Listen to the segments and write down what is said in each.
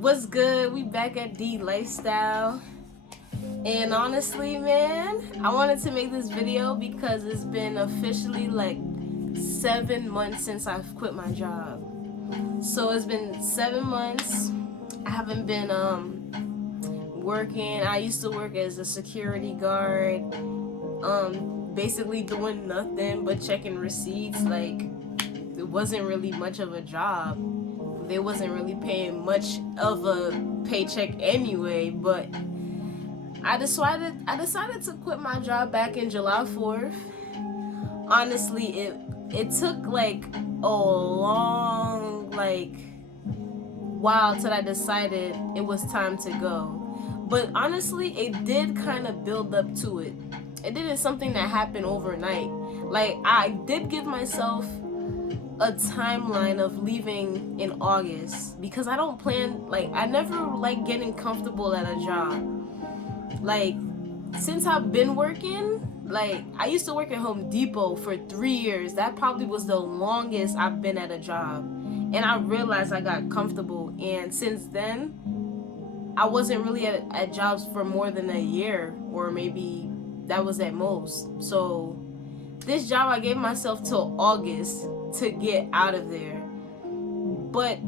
What's good? We back at D Lifestyle. And honestly, man, I wanted to make this video because it's been officially like 7 months since I've quit my job. So it's been 7 months. I haven't been working. I used to work as a security guard, basically doing nothing but checking receipts. Like, it wasn't really much of a job. They wasn't really paying much of a paycheck anyway, but I decided to quit my job back in July 4th. Honestly, it took like a long while till I decided it was time to go. But honestly, it did kind of build up to it. It didn't something that happened overnight. Like, I did give myself a timeline of leaving in August because I don't plan, like, I never like getting comfortable at a job. Like, since I've been working, like, I used to work at Home Depot for 3 years. That probably was the longest I've been at a job. And I realized I got comfortable. And since then, I wasn't really at jobs for more than a year, or maybe that was at most. So this job, I gave myself till August to get out of there. But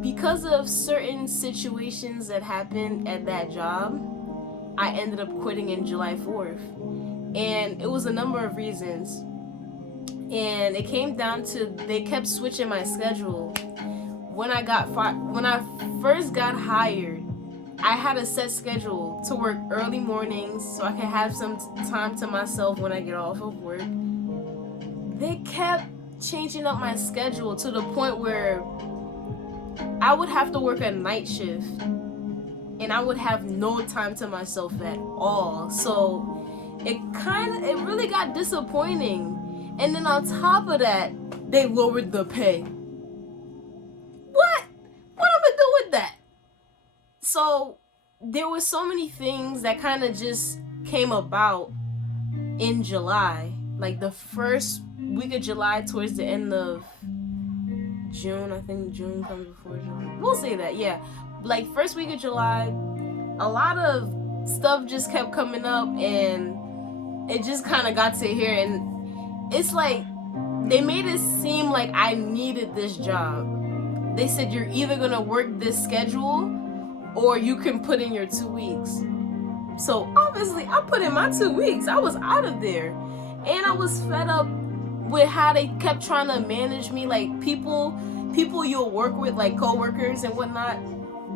because of certain situations that happened at that job, I ended up quitting in July 4th. And it was a number of reasons. And it came down to they kept switching my schedule. When I first got hired, I had a set schedule to work early mornings so I could have some time to myself when I get off of work. They kept changing up my schedule to the point where I would have to work a night shift and I would have no time to myself at all. So it really got disappointing. And then on top of that, they lowered the pay. What am I do with that? So there were so many things that kind of just came about in July. Like the first week of July towards the end of June. I think June comes before July. We'll say that, yeah. Like first week of July, a lot of stuff just kept coming up and it just kind of got to here. And it's like they made it seem like I needed this job. They said you're either going to work this schedule or you can put in your 2 weeks. So obviously I put in my 2 weeks. I was out of there. And I was fed up with how they kept trying to manage me. Like people you'll work with, like coworkers and whatnot,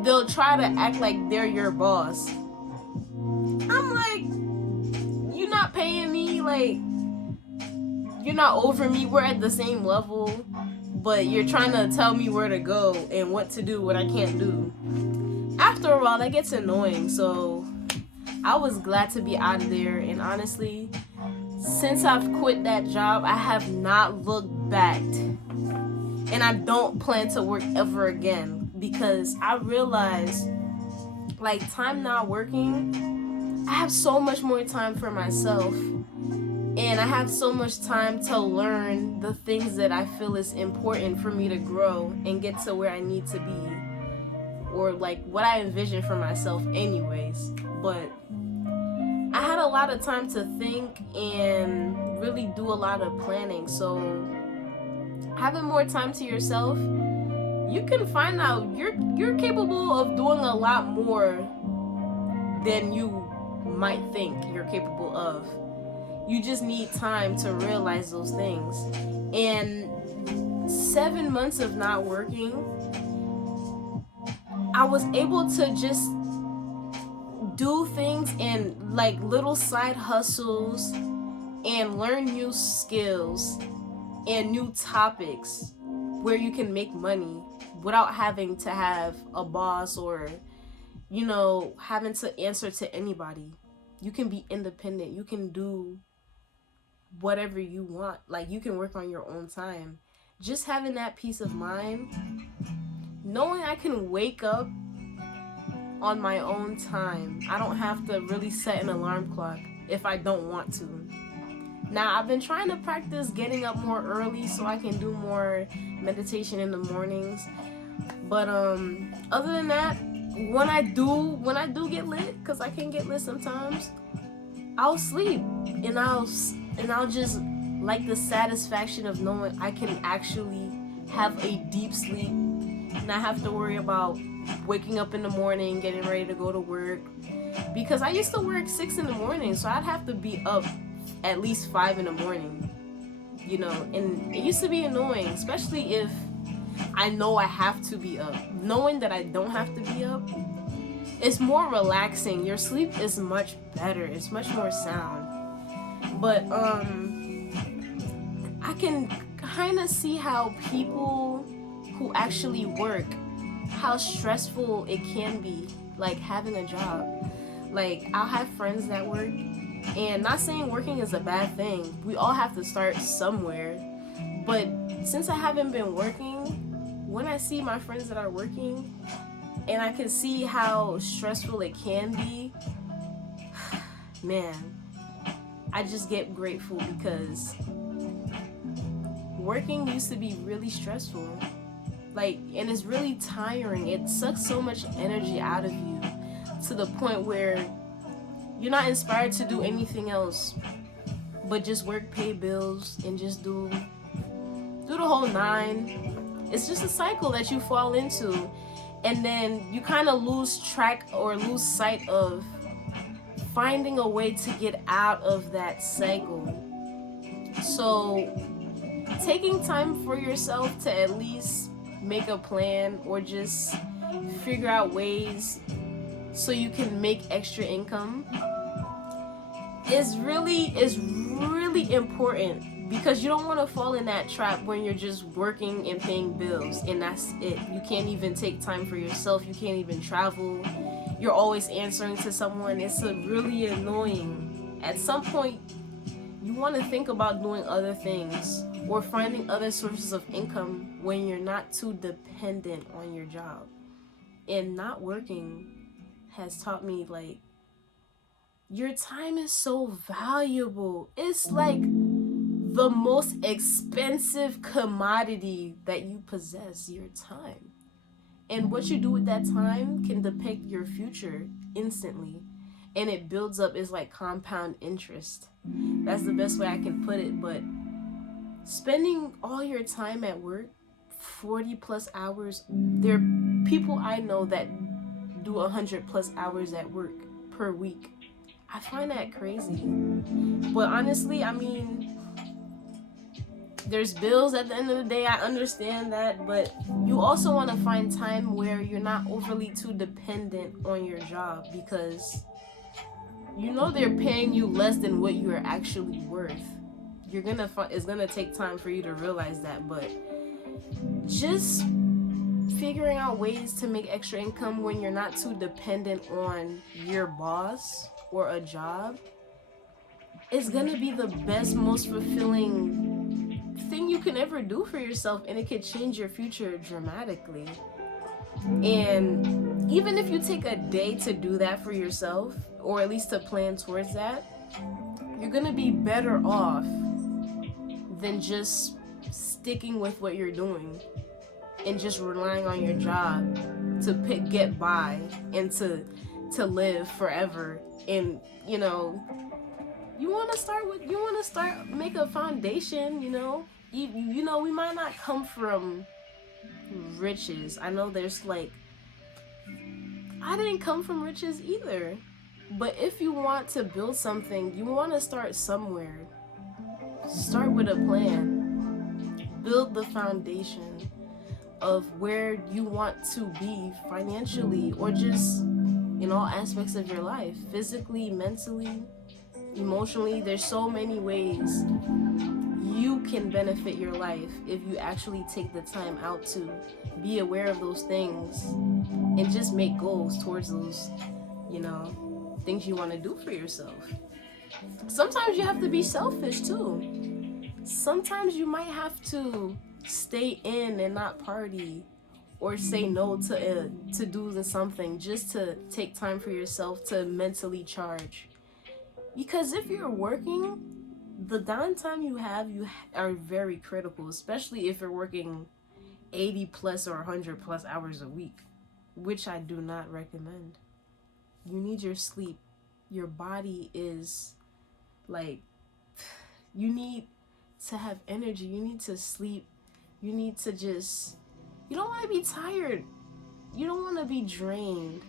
they'll try to act like they're your boss. I'm like, you're not paying me, like, you're not over me, we're at the same level, but you're trying to tell me where to go and what to do, what I can't do. After a while, that gets annoying, so I was glad to be out of there. And honestly, since I've quit that job, I have not looked back. And I don't plan to work ever again because I realized, like, time not working, I have so much more time for myself. And I have so much time to learn the things that I feel is important for me to grow and get to where I need to be. Or like what I envision for myself anyways. But I had a lot of time to think and really do a lot of planning. So having more time to yourself, you can find out you're capable of doing a lot more than you might think you're capable of. You just need time to realize those things. And 7 months of not working, I was able to just do things and like little side hustles and learn new skills and new topics where you can make money without having to have a boss or, you know, having to answer to anybody. You can be independent. You can do whatever you want. Like, you can work on your own time. Just having that peace of mind, knowing I can wake up on my own time. I don't have to really set an alarm clock if I don't want to. Now, I've been trying to practice getting up more early so I can do more meditation in the mornings. But other than that, when I do get lit, because I can get lit sometimes, I'll sleep, and I'll just like the satisfaction of knowing I can actually have a deep sleep, not have to worry about waking up in the morning, getting ready to go to work. Because I used to work 6 in the morning, so I'd have to be up at least 5 in the morning, and it used to be annoying, especially if I know I have to be up. Knowing that I don't have to be up, it's more relaxing. Your sleep is much better. It's much more sound. But I can kind of see how people who actually work, how stressful it can be, like having a job. Like, I'll have friends that work, and not saying working is a bad thing. We all have to start somewhere. But since I haven't been working, when I see my friends that are working, and I can see how stressful it can be, man, I just get grateful, because working used to be really stressful. Like, and it's really tiring. It sucks so much energy out of you, to the point where you're not inspired to do anything else but just work, pay bills, and just do the whole nine. It's just a cycle that you fall into, and then you kind of lose track or lose sight of finding a way to get out of that cycle. So taking time for yourself to at least make a plan, or just figure out ways so you can make extra income is really important, because you don't want to fall in that trap when you're just working and paying bills, and that's it. You can't even take time for yourself. You can't even travel. You're always answering to someone. It's really annoying. At some point, you want to think about doing other things or finding other sources of income when you're not too dependent on your job. And not working has taught me, like, your time is so valuable. It's like the most expensive commodity that you possess, your time. And what you do with that time can depict your future instantly. And it builds up. It's like compound interest. That's the best way I can put it. But spending all your time at work, 40 plus hours, there are people I know that do 100 plus hours at work per week. I find that crazy. But honestly, I mean, there's bills at the end of the day. I understand that. But you also want to find time where you're not overly too dependent on your job, because they're paying you less than what you're actually worth. It's gonna take time for you to realize that. But just figuring out ways to make extra income when you're not too dependent on your boss or a job is gonna be the best, most fulfilling thing you can ever do for yourself, and it could change your future dramatically. And even if you take a day to do that for yourself, or at least to plan towards that, you're gonna be better off than just sticking with what you're doing and just relying on your job to get by and to live forever. And you want to make a foundation. We might not come from riches. I know there's like, I didn't come from riches either, but if you want to build something, you want to start somewhere. Start with a plan. Build the foundation of where you want to be financially, or just in all aspects of your life, physically, mentally, emotionally. There's so many ways you can benefit your life if you actually take the time out to be aware of those things and just make goals towards those, things you want to do for yourself. Sometimes you have to be selfish too. Sometimes you might have to stay in and not party, or say no to do something just to take time for yourself to mentally charge. Because if you're working, the downtime you are very critical, especially if you're working 80 plus or 100 plus hours a week, which I do not recommend. You need your sleep. Your body is like, you need to have energy. You need to sleep. You need to just, you don't want to be tired. You don't want to be drained.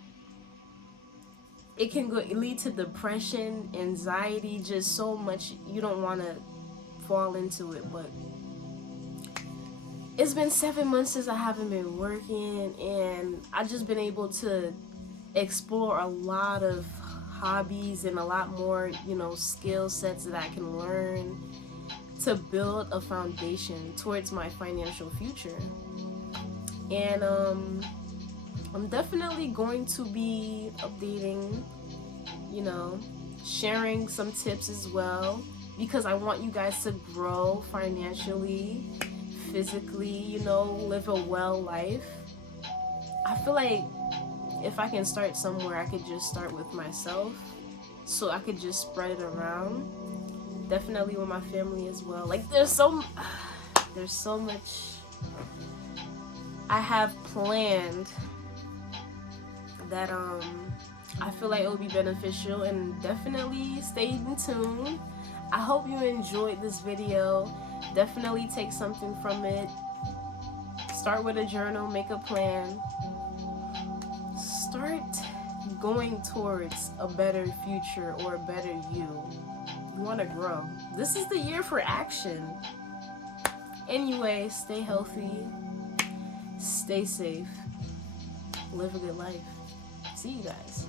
It can lead to depression, anxiety, just so much. You don't want to fall into it. But it's been 7 months since I haven't been working, and I've just been able to explore a lot of hobbies and a lot more, skill sets that I can learn to build a foundation towards my financial future. And I'm definitely going to be updating, sharing some tips as well, because I want you guys to grow financially, physically, live a well life. I feel like if I can start somewhere, I could just start with myself, so I could just spread it around. Definitely with my family as well. Like, there's so much I have planned that I feel like it will be beneficial, and definitely stay in tune. I hope you enjoyed this video. Definitely take something from it. Start with a journal, make a plan. Start going towards a better future or a better you. You want to grow. This is the year for action. Anyway, stay healthy, stay safe, live a good life. See you guys.